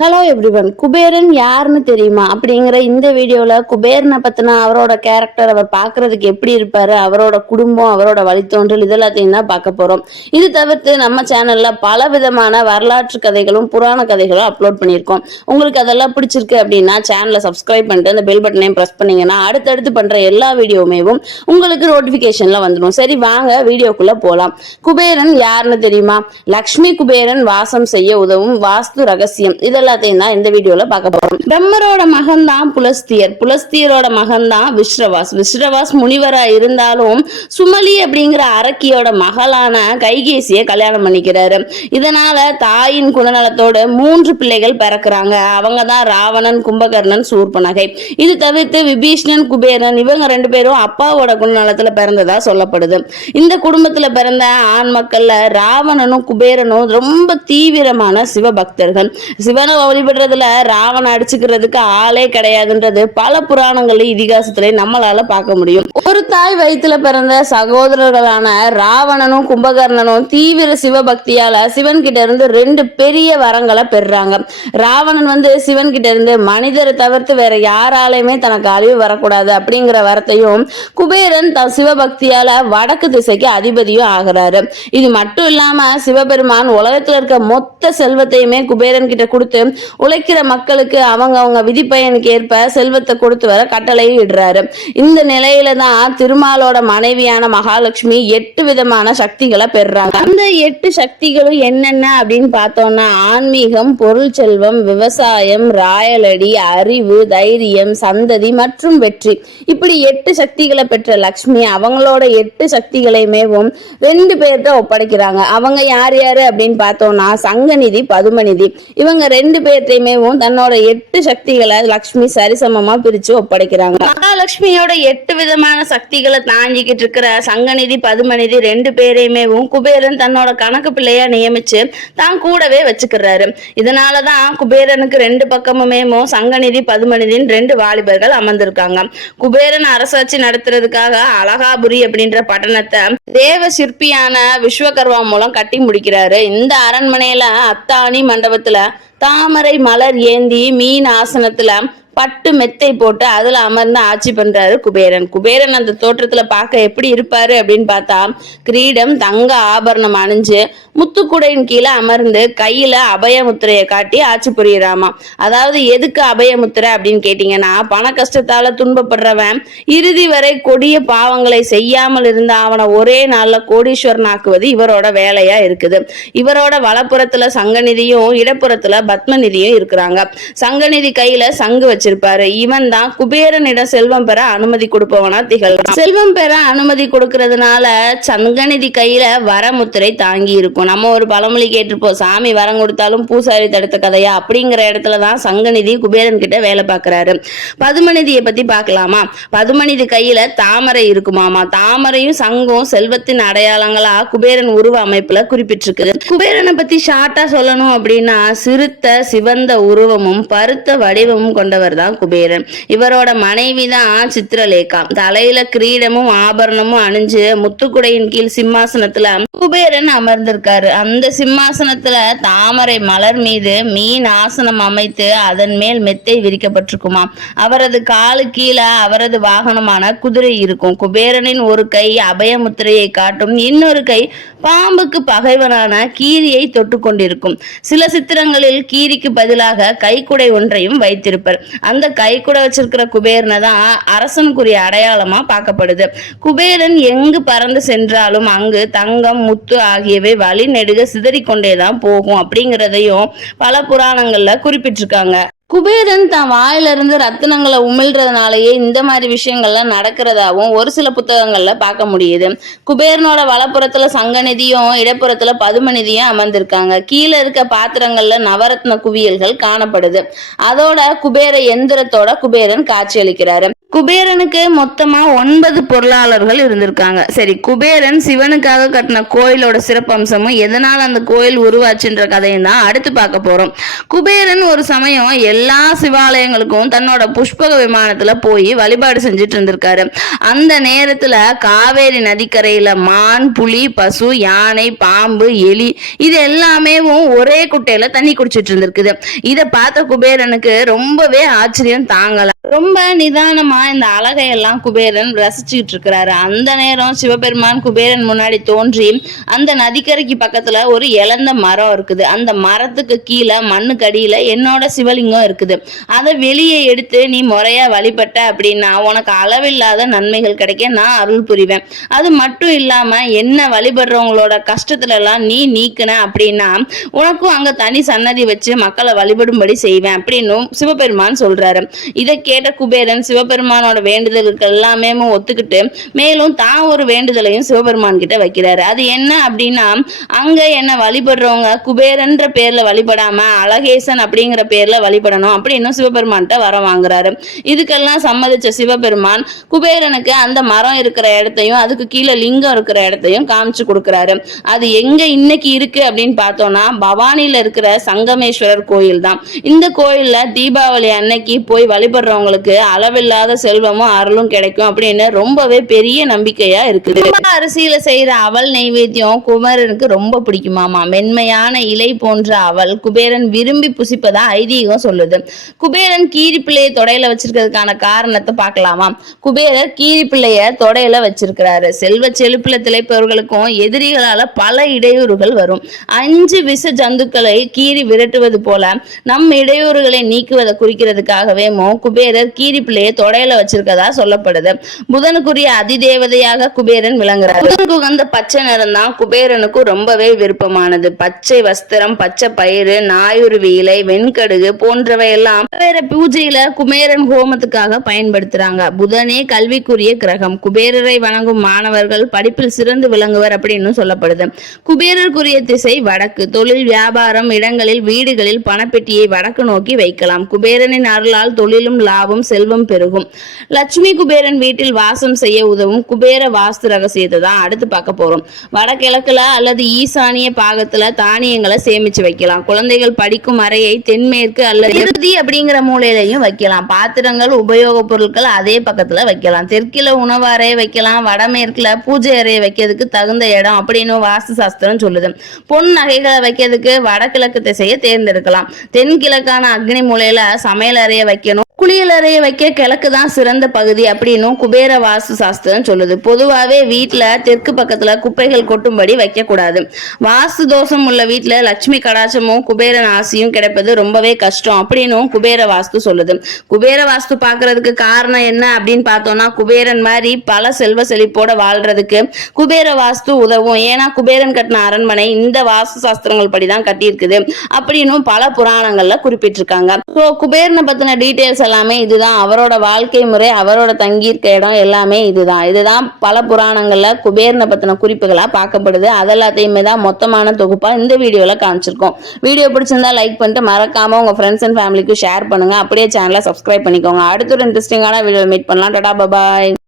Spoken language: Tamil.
ஹலோ எவ்ரிவன் குபேரன் யாருன்னு தெரியுமா? அப்படிங்கிற இந்த வீடியோவில் குபேரனை பற்றின அவரோட கேரக்டர் அவர் பார்க்குறதுக்கு எப்படி இருப்பார் அவரோட குடும்பம் அவரோட வழித்தோன்றல் இதெல்லாத்தையும் தான் பார்க்க போகிறோம் இது தவிர்த்து நம்ம சேனலில் பல விதமான வரலாற்று கதைகளும் புராண கதைகளும் அப்லோட் பண்ணியிருக்கோம். உங்களுக்கு அதெல்லாம் பிடிச்சிருக்கு அப்படின்னா சேனலை சப்ஸ்கிரைப் பண்ணிட்டு அந்த பெல் பட்டனையும் ப்ரெஸ் பண்ணிங்கன்னா அடுத்தடுத்து பண்ணுற எல்லா வீடியோமேவும் உங்களுக்கு நோட்டிஃபிகேஷனில் வந்துடும். சரி வாங்க வீடியோக்குள்ளே போகலாம் குபேரன் யாருன்னு தெரியுமா? லக்ஷ்மி குபேரன் வாசம் செய்ய உதவும் வாஸ்து ரகசியம். இதெல்லாம் எல்லாத்தையும் தான் இந்த வீடியோல பார்க்க போறோம். பிரம்மரோட மகன் தான் புலஸ்தியர். புலஸ்தியரோட மகன் தான் விஸ்ரவாஸ் விஸ்ரவாஸ் முனிவரா இருந்தாலும் சுமலி அப்படிங்கிற அரக்கியோட மகளான கைகேசிய கல்யாணம் பண்ணிக்கிறாரு. இதனால தாயின் குணநலத்தோட மூன்று பிள்ளைகள் பிறக்கிறாங்க. அவங்க தான் ராவணன் கும்பகர்ணன் சூர்பனகை. இது தவிர்த்து விபீஷ்ணன் குபேரன் இவங்க ரெண்டு பேரும் அப்பாவோட குணநலத்துல பிறந்ததா சொல்லப்படுது. இந்த குடும்பத்துல பிறந்த ஆண் மக்கள்ல ராவணனும் குபேரனும் ரொம்ப தீவிரமான சிவபக்தர்கள். சிவனை வழிபடுறதுல ராவண அடிச்சுக்கிறதுக்கு ஆளே கிடையாதுன்றது பல புராணங்கள்ல இதிகாசத்துல நம்மளால பார்க்க முடியும். ஒரு தாய் வயித்துல பிறந்த சகோதரர்களான ராவணனும் கும்பகர்ணனும் தீவிர சிவபக்தியால சிவன் கிட்ட இருந்து ரெண்டு பெரிய வரங்களை பெறுறாங்க. ராவணன் வந்து சிவன் கிட்ட இருந்து மனிதரை தவிர்த்து வேற யாராலையுமே தனக்கு அழிவு வரக்கூடாது அப்படிங்கிற வரத்தையும் குபேரன் தன் சிவபக்தியால வடக்கு திசைக்கு அதிபதியும் ஆகிறாரு. இது மட்டும் இல்லாம சிவபெருமான் உலகத்துல இருக்க மொத்த செல்வத்தையுமே குபேரன் கிட்ட கொடுத்து உழைக்கிற மக்களுக்கு அவங்க அவங்க விதிப்பயனுக்கு ஏற்ப செல்வத்தை கொடுத்து வர கட்டளை இடுறாரு. இந்த நிலையில தான் திருமாலோட மனைவியான மகாலட்சுமி எட்டு விதமான சக்திகளை பெறுறாங்க. அந்த எட்டு சக்திகளும் என்னென்ன அப்படின்னு பார்த்தோம்னா ஆன்மீகம் பொருள் செல்வம் விவசாயம் ராயலடி அறிவு தைரியம் சந்ததி மற்றும் வெற்றி. இப்படி எட்டு சக்திகளை பெற்ற லக்ஷ்மி அவங்களோட எட்டு சக்திகளையுமேவும் ரெண்டு பேர்கிட்ட ஒப்படைக்கிறாங்க. அவங்க யார் யாரு அப்படின்னு பார்த்தோம்னா சங்கநிதி பதுமநிதி இவங்க ரெண்டு பேர்த்தையுமேவும் தன்னோட எட்டு சக்திகளை லக்ஷ்மி சரிசமமா பிரிச்சு ஒப்படைக்கிறாங்க. மகாலட்சுமியோட எட்டு விதமான சக்திகளை தாங்கிக்கிட்டு இருக்கிற சங்கநிதி பதுமநிதி ரெண்டு பேரையுமேவும் குபேரன் தன்னோட கணக்கு பிள்ளையா நியமிச்சு தான் கூடவே வச்சுக்கிறாரு. இதனாலதான் குபேரனுக்கு ரெண்டு பக்கமுமேவும் சங்கநிதி பதுமநிதின் ரெண்டு வாலிபர்கள் அமர்ந்திருக்காங்க. குபேரன் அரசாட்சி நடத்துறதுக்காக அழகாபுரி அப்படின்ற பட்டணத்தை தேவ சிற்பியான விஸ்வகர்மா மூலம் கட்டி முடிக்கிறாரு. இந்த அரண்மனையில அத்தானி மண்டபத்துல தாமரை மலர் ஏந்தி மீன் ஆசனத்துல பட்டு மெத்தை போட்டு அதுல அமர்ந்து ஆட்சி பண்றாரு குபேரன். குபேரன் அந்த தோற்றத்துல பார்க்க எப்படி இருப்பாரு அப்படின்னு பார்த்தா கிரீடம் தங்க ஆபரணம் அணிஞ்சு முத்துக்குடையின் கீழே அமர்ந்து கையில அபயமுத்திரையை காட்டி ஆட்சி புரியுறாமா. அதாவது எதுக்கு அபயமுத்திரை அப்படின்னு கேட்டீங்கன்னா பண கஷ்டத்தால துன்பப்படுறவன் இறுதி வரை கொடிய பாவங்களை செய்யாமல் இருந்த அவனை ஒரே நாள்ல கோடீஸ்வரன் ஆக்குவது இவரோட வேலையா இருக்குது. இவரோட வலப்புறத்தில் சங்கநிதியும் இடப்புறத்துல பத்மநிதியும் இருக்கிறாங்க. சங்கநிதி கையில சங்கு வச்சு வச்சிருப்பாரு. இவன் தான் குபேரனிடம் செல்வம் பெற அனுமதி கொடுப்பவனா திகழ்கிறான் செல்வம் பெற அனுமதி கொடுக்கறதுனால சங்கநிதி கையில வரமுத்திரை தாங்கி இருக்கும். நம்ம ஒரு பழமொழி கேட்டிருப்போம். சாமி வரம் கொடுத்தாலும் பூசாரி தடுத்த கதையா? அப்படிங்கிற இடத்துல தான் சங்கநிதி குபேரன் கிட்ட வேலை பார்க்கறாரு. பதுமநிதியை பத்தி பார்க்கலாமா? பதுமநிதி கையில தாமரை இருக்குமாமா? தாமரையும் சங்கம் செல்வத்தின் அடையாளங்களா குபேரன் உருவ அமைப்புல குறிப்பிட்டிருக்கு. குபேரனை பத்தி ஷார்ட்டா சொல்லணும் அப்படின்னா சிறுத்த சிவந்த உருவமும் பருத்த வடிவமும் கொண்டவர் இவர் தான் குபேரன். இவரோட மனைவி தான் சித்திரலேகா. தலையில கிரீடமும் ஆபரணமும் அணிஞ்சு முத்துக்குடையின் கீழ் சிம்மாசனத்துல குபேரன் அமர்ந்திருக்காரு. அந்த சிம்மாசனத்துல தாமரை மலர் மீது மீன் ஆசனம் அமைத்து அதன் மேல் மெத்தை விரிக்கப்பட்டிருக்குமா. அவரது காலு கீழே அவரது வாகனமான குதிரை இருக்கும். குபேரனின் ஒரு கை அபயமுத்திரையை காட்டும். இன்னொரு கை பாம்புக்கு பகைவனான கீரியை தொட்டு கொண்டிருக்கும் சில சித்திரங்களில் கீரிக்கு பதிலாக கைக்குடை ஒன்றையும் வைத்திருப்பர். அந்த கை கூட வச்சிருக்கிற குபேரனை தான் அரசனுக்குரிய அடையாளமா பார்க்கப்படுது. குபேரன் எங்கு பறந்து சென்றாலும் அங்கு தங்கம் முத்து ஆகியவை வழி நெடுக சிதறிக்கொண்டேதான் போகும் அப்படிங்கிறதையும் பல புராணங்கள்ல குறிப்பிட்டிருக்காங்க. குபேரன் தன் வாயிலிருந்து ரத்தினங்களை உமிழ்றதுனாலயே இந்த மாதிரி விஷயங்கள்லாம் நடக்கிறதாவும் ஒரு சில புத்தகங்கள்ல பார்க்க முடியுது. குபேரனோட வலப்புறத்துல சங்கநிதியும் இடப்புறத்துல பதுமநிதியும் அமர்ந்திருக்காங்க. கீழே இருக்க பாத்திரங்கள்ல நவரத்ன குவியல்கள் காணப்படுது. அதோட குபேர எந்திரத்தோட குபேரன் காட்சியளிக்கிறாரு குபேரனுக்கு மொத்தமா ஒன்பது பொருளாளர்கள் இருந்திருக்காங்க. சரி குபேரன் சிவனுக்காக கட்டின கோயிலோட சிறப்பம்சமும் எதனால் அந்த கோயில் உருவாச்சுன்ற கதையும் தான் அடுத்து பார்க்க போறோம். குபேரன் ஒரு சமயம் எல்லா சிவாலயங்களுக்கும் தன்னோட புஷ்பக விமானத்துல போய் வழிபாடு செஞ்சுட்டு இருந்திருக்காரு. அந்த நேரத்துல காவேரி நதிக்கரையில மான் புலி பசு யானை பாம்பு எலி இது எல்லாமே ஒரே குட்டையில தண்ணி குடிச்சிட்டு இருந்திருக்குது. இதை பார்த்த குபேரனுக்கு ரொம்பவே ஆச்சரியம் தாங்கல. ரொம்ப நிதானமா இந்த அழகையெல்லாம் குபேரன் ரசிச்சுக்கிட்டு இருக்கிறாரு அந்த நேரம் சிவபெருமான் குபேரன் முன்னாடி தோன்றி அந்த நதிக்கரைக்கு பக்கத்துல ஒரு இழந்த மரம் இருக்குது. அந்த மரத்துக்கு கீழே மண்ணுக்கு அடியில என்னோட சிவலிங்கம் இருக்குது. அதை வெளியே எடுத்து நீ முறையா வழிபட்ட அப்படின்னா உனக்கு அளவில்லாத நன்மைகள் கிடைக்க நான் அருள் புரிவேன். அது மட்டும் இல்லாம என்ன வழிபடுறவங்களோட கஷ்டத்துல எல்லாம் நீ நீக்கின அப்படின்னா உனக்கும் அங்க தனி சன்னதி வச்சு மக்களை வழிபடும்படி செய்வேன் அப்படின்னும் சிவபெருமான் சொல்றாரு. இதை கேட்ட குபேரன் சிவபெருமான் சிவபெருமானோட வேண்டுதலுக்கு எல்லாமே ஒத்துக்கிட்டு மேலும் தான் ஒரு வேண்டுதலையும் சிவபெருமான் கிட்ட வைக்கிறாரு. அது என்ன அப்படின்னா அங்க என்ன வழிபடுறவங்க குபேரன்ற பேர்ல வழிபடாம அழகேசன் அப்படிங்கிற பேர்ல வழிபடணும் அப்படின்னு சிவபெருமான்கிட்ட வர வாங்குறாரு. இதுக்கெல்லாம் சம்மதிச்ச சிவபெருமான் குபேரனுக்கு அந்த மரம் இருக்கிற இடத்தையும் அதுக்கு கீழே லிங்கம் இருக்கிற இடத்தையும் காமிச்சு கொடுக்குறாரு. அது எங்க இன்னைக்கு இருக்கு அப்படின்னு பார்த்தோம்னா பவானியில இருக்கிற சங்கமேஸ்வரர் கோயில் தான் இந்த கோயில்ல தீபாவளி அன்னைக்கு போய் வழிபடுறவங்களுக்கு அளவில்லாத செல்வமும் அருளும் கிடைக்கும் அப்படின்னு ரொம்பவே பெரிய நம்பிக்கையா இருக்குது. அரிசியில செய்யற அவல் நைவேத்தியம் குமரனுக்கு ரொம்ப பிடிக்குமாமா. மென்மையான இலை போன்ற அவல் குபேரன் விரும்பி புசிப்பதா ஐதீகம் சொல்லுது. குபேரன் கீரி பிள்ளையை தொடையில வச்சிருக்கிறதுக்கான காரணத்தை பார்க்கலாமா? குபேரர் கீரி பிள்ளைய தொடையில வச்சிருக்கிறாரு. செல்வ செழுப்புல திளைப்பவர்களுக்கும் எதிரிகளால பல இடையூறுகள் வரும். அஞ்சு விச ஜந்துக்களை கீறி விரட்டுவது போல நம் இடையூறுகளை நீக்குவதை குறிக்கிறதுக்காகவே குபேரர் கீரி பிள்ளையை தொடையில வச்சிருக்கதா சொல்லப்படுது. புதனுக்குரிய அதிதேவதையாக குபேரன் விளங்குறார். புதனுக்கு உகந்த பச்சை நிறம் தான் குபேரனுக்கும் ரொம்பவே விருப்பமானது. பச்சை வஸ்திரம் பச்சை பயிறு நாயுருவி இலை வெண்கடுகு போன்றவை எல்லாம் வேற பூஜையில குபேரன் ஹோமத்துக்காக பயன்படுத்துறாங்க. புதனே கல்விக்குரிய கிரகம். குபேரரை வணங்கும் மாணவர்கள் படிப்பில் சிறந்து விளங்குவர் அப்படின்னு சொல்லப்படுது. குபேரருக்குரிய திசை வடக்கு. தொழில் வியாபாரம் இடங்களில் வீடுகளில் பணப்பெட்டியை வடக்கு நோக்கி வைக்கலாம். குபேரனின் அருளால் தொழிலும் லாபம் செல்வம் பெருகும். லட்சுமி குபேரன் வீட்டில் வாசம் செய்ய உதவும் குபேர வாஸ்து ரகசியத்தை தான் அடுத்து பார்க்க போறோம். வடகிழக்குல அல்லது ஈசானிய பாகத்துல தானியங்களை சேமிச்சு வைக்கலாம். குழந்தைகள் படிக்கும் அறையை தென்மேற்கு அல்லது இறுதி அப்படிங்கிற மூலையிலையும் வைக்கலாம். பாத்திரங்கள் உபயோகப் பொருட்கள் அதே பக்கத்துல வைக்கலாம். தெற்கில உணவு அறையை வைக்கலாம். வடமேற்குல பூஜை அறையை வைக்கிறதுக்கு தகுந்த இடம் அப்படின்னு வாஸ்து சாஸ்திரம் சொல்லுது. பொன் நகைகளை வைக்கிறதுக்கு வடகிழக்கு திசையை தேர்ந்தெடுக்கலாம். தென்கிழக்கான அக்னி மூலையில சமையல் அறையை வைக்கணும். குளியலறையை வைக்க கிழக்கு தான் சிறந்த பகுதி அப்படின்னும் குபேர வாஸ்து சாஸ்திரம் சொல்லுது. பொதுவாகவே வீட்டில் தெற்கு பக்கத்தில் குப்பைகள் கொட்டும்படி வைக்கக்கூடாது. வாஸ்து தோஷம் உள்ள வீட்டில் லட்சுமி கடாச்சமும் குபேரன் ஆசியும் கிடைப்பது ரொம்பவே கஷ்டம் அப்படின்னும் குபேர வாஸ்து சொல்லுது. குபேர வாஸ்து பார்க்கறதுக்கு காரணம் என்ன அப்படின்னு பார்த்தோம்னா குபேரன் மாதிரி பல செல்வ செழிப்போட வாழ்றதுக்கு குபேர வாஸ்து உதவும். ஏன்னா குபேரன் கட்டின அரண்மனை இந்த வாஸ்து சாஸ்திரங்கள் படி தான் கட்டியிருக்குது அப்படின்னும் பல புராணங்கள்ல குறிப்பிட்டிருக்காங்க. ஸோ குபேரனை பத்தின டீட்டெயில்ஸ் எல்லாமே இதுதான். அவரோட வாழ்க்கை முறை அவரோட தங்கியிருக்க இடம் எல்லாமே இதுதான். இதுதான் பல புராணங்கள்ல குபேரனை பத்தின குறிப்புகளா பார்க்கப்படுது. அதெல்லாத்தையுமே தான் மொத்தமான தொகுப்பா இந்த வீடியோல காமிச்சிருக்கோம். வீடியோ பிடிச்சிருந்தா லைக் பண்ணிட்டு மறக்காம உங்க ஃப்ரெண்ட்ஸ் அண்ட் ஃபேமிலிக்கு ஷேர் பண்ணுங்க. அப்படியே சேனலை சப்ஸ்கிரைப் பண்ணிக்கோங்க. அடுத்த ஒரு இன்ட்ரெஸ்டிங்கான வீடியோ மீட் பண்ணலாம். டடா பபாய்